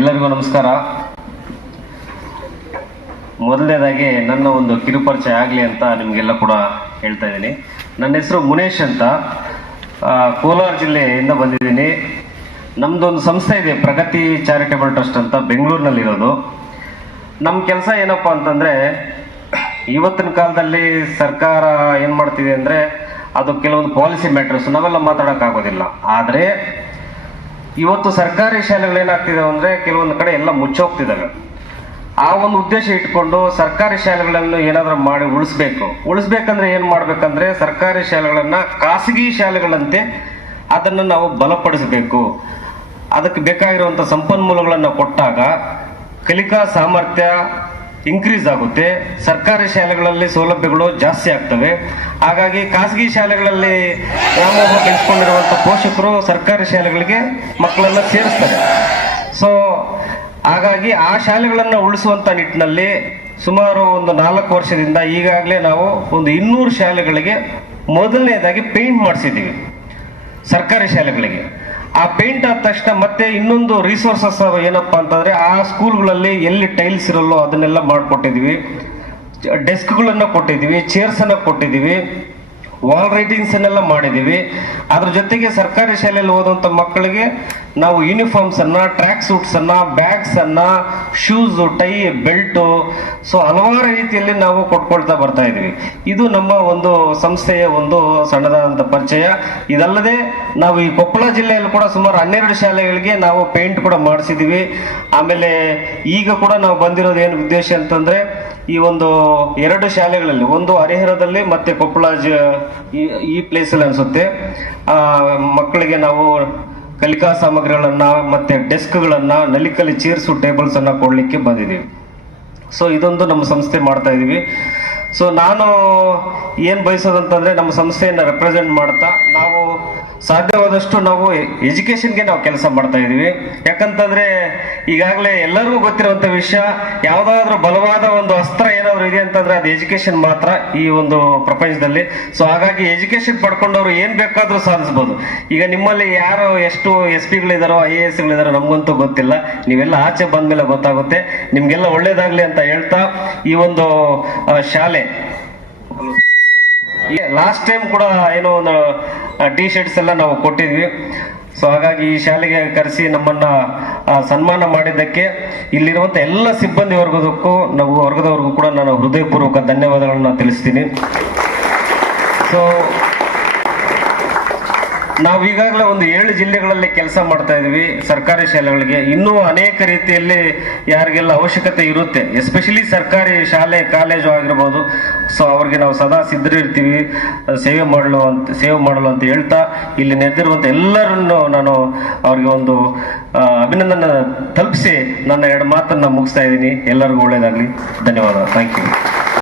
ಎಲ್ಲರಿಗೂ ನಮಸ್ಕಾರ. ಮೊದಲನೇದಾಗಿ ನನ್ನ ಒಂದು ಕಿರುಪರಿಚಯ ಆಗಲಿ ಅಂತ ನಿಮಗೆಲ್ಲ ಕೂಡ ಹೇಳ್ತಾ ಇದ್ದೀನಿ. ನನ್ನ ಹೆಸರು ಮುನೇಶ್ ಅಂತ, ಕೋಲಾರ ಜಿಲ್ಲೆಯಿಂದ ಬಂದಿದ್ದೀನಿ. ನಮ್ಮದೊಂದು ಸಂಸ್ಥೆ ಇದೆ, ಪ್ರಗತಿ ಚಾರಿಟೇಬಲ್ ಟ್ರಸ್ಟ್ ಅಂತ, ಬೆಂಗಳೂರಿನಲ್ಲಿರೋದು. ನಮ್ಮ ಕೆಲಸ ಏನಪ್ಪ ಅಂತಂದರೆ, ಇವತ್ತಿನ ಕಾಲದಲ್ಲಿ ಸರ್ಕಾರ ಏನು ಮಾಡ್ತಿದೆ ಅಂದರೆ, ಅದು ಕೆಲವೊಂದು ಪಾಲಿಸಿ ಮ್ಯಾಟ್ರಸ್ ನಾವೆಲ್ಲ ಮಾತಾಡೋಕ್ಕಾಗೋದಿಲ್ಲ. ಆದರೆ ಇವತ್ತು ಸರ್ಕಾರಿ ಶಾಲೆಗಳೇನಾಗ್ತಿದೆ ಅಂದರೆ, ಕೆಲವೊಂದು ಕಡೆ ಎಲ್ಲ ಮುಚ್ಚೋಗ್ತಿದ್ದಾವೆ. ಆ ಒಂದು ಉದ್ದೇಶ ಇಟ್ಕೊಂಡು ಸರ್ಕಾರಿ ಶಾಲೆಗಳನ್ನು ಏನಾದರೂ ಮಾಡಿ ಉಳಿಸ್ಬೇಕಂದ್ರೆ ಏನು ಮಾಡಬೇಕಂದ್ರೆ, ಸರ್ಕಾರಿ ಶಾಲೆಗಳನ್ನು ಖಾಸಗಿ ಶಾಲೆಗಳಂತೆ ಅದನ್ನು ನಾವು ಬಲಪಡಿಸಬೇಕು. ಅದಕ್ಕೆ ಬೇಕಾಗಿರುವಂಥ ಸಂಪನ್ಮೂಲಗಳನ್ನು ಕೊಟ್ಟಾಗ ಕಲಿಕಾ ಸಾಮರ್ಥ್ಯ ಇನ್ಕ್ರೀಸ್ ಆಗುತ್ತೆ, ಸರ್ಕಾರಿ ಶಾಲೆಗಳಲ್ಲಿ ಸೌಲಭ್ಯಗಳು ಜಾಸ್ತಿ ಆಗ್ತವೆ. ಹಾಗಾಗಿ ಖಾಸಗಿ ಶಾಲೆಗಳಲ್ಲಿ ವ್ಯಾಮೋಹ ಬೆಳೆಸ್ಕೊಂಡಿರುವಂಥ ಪೋಷಕರು ಸರ್ಕಾರಿ ಶಾಲೆಗಳಿಗೆ ಮಕ್ಕಳನ್ನು ಸೇರಿಸ್ತಾರೆ. ಸೊ ಹಾಗಾಗಿ ಆ ಶಾಲೆಗಳನ್ನು ಉಳಿಸುವಂಥ ನಿಟ್ಟಿನಲ್ಲಿ ಸುಮಾರು ಒಂದು 4 ವರ್ಷದಿಂದ ಈಗಾಗಲೇ ನಾವು ಒಂದು 200 ಶಾಲೆಗಳಿಗೆ ಮೊದಲನೇದಾಗಿ ಪೇಂಟ್ ಮಾಡಿಸಿದ್ದೀವಿ ಸರ್ಕಾರಿ ಶಾಲೆಗಳಿಗೆ. ಆ ಪೇಂಟ್ ಆದ ತಕ್ಷಣ ಮತ್ತೆ ಇನ್ನೊಂದು ರಿಸೋರ್ಸಸ್ ಏನಪ್ಪಾ ಅಂತಂದ್ರೆ, ಆ ಸ್ಕೂಲ್ಗಳಲ್ಲಿ ಎಲ್ಲಿ ಟೈಲ್ಸ್ ಇರಲ್ಲೋ ಅದನ್ನೆಲ್ಲ ಮಾಡಿಕೊಟ್ಟಿದ್ದೀವಿ, ಡೆಸ್ಕ್ಗಳನ್ನು ಕೊಟ್ಟಿದ್ದೀವಿ, ಚೇರ್ಸ್ ಅನ್ನ ಕೊಟ್ಟಿದ್ದೀವಿ, ವಾಲ್ ರೈಟಿಂಗ್ಸ್ ಅನ್ನೆಲ್ಲ ಮಾಡಿದ್ದೀವಿ. ಅದ್ರ ಜೊತೆಗೆ ಸರ್ಕಾರಿ ಶಾಲೆಯಲ್ಲಿ ಓದುವಂಥ ಮಕ್ಕಳಿಗೆ ನಾವು ಯೂನಿಫಾರ್ಮ್ಸ್ ಅನ್ನ, ಟ್ರ್ಯಾಕ್ ಸೂಟ್ಸ್ ಅನ್ನ, ಬ್ಯಾಗ್ಸ್ ಅನ್ನ, ಶೂಸ್, ಟೈ, ಬೆಲ್ಟು, ಸೊ ಹಲವಾರು ರೀತಿಯಲ್ಲಿ ನಾವು ಕೊಟ್ಕೊಳ್ತಾ ಬರ್ತಾ ಇದ್ದೀವಿ. ಇದು ನಮ್ಮ ಒಂದು ಸಂಸ್ಥೆಯ ಒಂದು ಸಣ್ಣದಾದಂಥ ಪರಿಚಯ. ಇದಲ್ಲದೆ ನಾವು ಈ ಕೊಪ್ಪಳ ಜಿಲ್ಲೆಯಲ್ಲಿ ಕೂಡ ಸುಮಾರು 12 ಶಾಲೆಗಳಿಗೆ ನಾವು ಪೇಂಟ್ ಕೂಡ ಮಾಡಿಸಿದ್ದೀವಿ. ಆಮೇಲೆ ಈಗ ಕೂಡ ನಾವು ಬಂದಿರೋದು ಏನು ಉದ್ದೇಶ ಅಂತಂದ್ರೆ, ಈ ಒಂದು 2 ಶಾಲೆಗಳಲ್ಲಿ, ಒಂದು ಹರಿಹರದಲ್ಲಿ ಮತ್ತೆ ಕೊಪ್ಪಳ ಈ ಪ್ಲೇಸಲ್ಲಿ ಅನ್ಸುತ್ತೆ, ಮಕ್ಕಳಿಗೆ ನಾವು ಕಲಿಕಾ ಸಾಮಗ್ರಿಗಳನ್ನ ಮತ್ತೆ ಡೆಸ್ಕ್ಗಳನ್ನ, ನಲಿಕಲಿ ಚೇರ್ಸು, ಟೇಬಲ್ಸ್ ಅನ್ನ ಕೊಡ್ಲಿಕ್ಕೆ ಬಂದಿದ್ದೀವಿ. ಸೊ ಇದೊಂದು ನಮ್ಮ ಸಂಸ್ಥೆ ಮಾಡ್ತಾ ಇದೀವಿ. ಸೊ ನಾನು ಏನ್ ಬಯಸೋದಂತಂದ್ರೆ, ನಮ್ಮ ಸಂಸ್ಥೆಯನ್ನ ರೆಪ್ರೆಸೆಂಟ್ ಮಾಡ್ತಾ ನಾವು ಸಾಧ್ಯವಾದಷ್ಟು ನಾವು ಎಜುಕೇಶನ್ಗೆ ನಾವು ಕೆಲಸ ಮಾಡ್ತಾ ಇದೀವಿ. ಯಾಕಂತಂದ್ರೆ ಈಗಾಗಲೇ ಎಲ್ಲರಿಗೂ ಗೊತ್ತಿರುವಂತ ವಿಷಯ, ಯಾವುದಾದ್ರೂ ಬಲವಾದ ಒಂದು ಅಸ್ತ್ರ ಏನಾದ್ರು ಇದೆ ಅಂತಂದ್ರೆ ಅದು ಎಜುಕೇಶನ್ ಮಾತ್ರ ಈ ಒಂದು ಪ್ರಪಂಚದಲ್ಲಿ. ಸೊ ಹಾಗಾಗಿ ಎಜುಕೇಶನ್ ಪಡ್ಕೊಂಡವ್ರು ಏನ್ ಬೇಕಾದ್ರೂ ಸಾಧಿಸಬಹುದು. ಈಗ ನಿಮ್ಮಲ್ಲಿ ಯಾರು ಎಷ್ಟು SP-ಗಳಿದಾರೋ, IAS-ಗಳಿದಾರೋ ನಮ್ಗಂತೂ ಗೊತ್ತಿಲ್ಲ. ನೀವೆಲ್ಲ ಆಚೆ ಬಂದ್ಮೇಲೆ ಗೊತ್ತಾಗುತ್ತೆ. ನಿಮ್ಗೆಲ್ಲ ಒಳ್ಳೇದಾಗ್ಲಿ ಅಂತ ಹೇಳ್ತಾ, ಈ ಒಂದು ಶಾಲೆ ಲಾಸ್ಟ್ ಟೈಮ್ ಕೂಡ ಏನೋ ಒಂದು T-shirts ಎಲ್ಲ ನಾವು ಕೊಟ್ಟಿದ್ವಿ. ಸೊ ಹಾಗಾಗಿ ಈ ಶಾಲೆಗೆ ಕರೆಸಿ ನಮ್ಮನ್ನ ಸನ್ಮಾನ ಮಾಡಿದ್ದಕ್ಕೆ ಇಲ್ಲಿರುವಂತ ಎಲ್ಲ ಸಿಬ್ಬಂದಿ ವರ್ಗದವರೆಗೂ ಕೂಡ ನಾನು ಹೃದಯಪೂರ್ವಕ ಧನ್ಯವಾದಗಳನ್ನ ತಿಳಿಸ್ತೀನಿ. ಸೊ ನಾವು ಈಗಾಗಲೇ ಒಂದು 7 ಜಿಲ್ಲೆಗಳಲ್ಲಿ ಕೆಲಸ ಮಾಡ್ತಾ ಇದೀವಿ ಸರ್ಕಾರಿ ಶಾಲೆಗಳಿಗೆ. ಇನ್ನೂ ಅನೇಕ ರೀತಿಯಲ್ಲಿ ಯಾರಿಗೆಲ್ಲ ಅವಶ್ಯಕತೆ ಇರುತ್ತೆ, ಎಸ್ಪೆಷಲಿ ಸರ್ಕಾರಿ ಶಾಲೆ ಕಾಲೇಜು ಆಗಿರ್ಬೋದು. ಸೊ ಅವ್ರಿಗೆ ನಾವು ಸದಾ ಸಿದ್ಧರಿರ್ತೀವಿ ಸೇವೆ ಮಾಡಲು ಅಂತ ಹೇಳ್ತಾ, ಇಲ್ಲಿ ನೆರೆದಿರುವಂತ ಎಲ್ಲರನ್ನು ನಾನು ಅವ್ರಿಗೆ ಒಂದು ಅಭಿನಂದನೆ ತಲುಪಿಸಿ ನನ್ನ 2 ಮಾತನ್ನ ಮುಗಿಸ್ತಾ ಇದ್ದೀನಿ. ಎಲ್ಲರಿಗೂ ಒಳ್ಳೇದಾಗ್ಲಿ. ಧನ್ಯವಾದ. Thank you.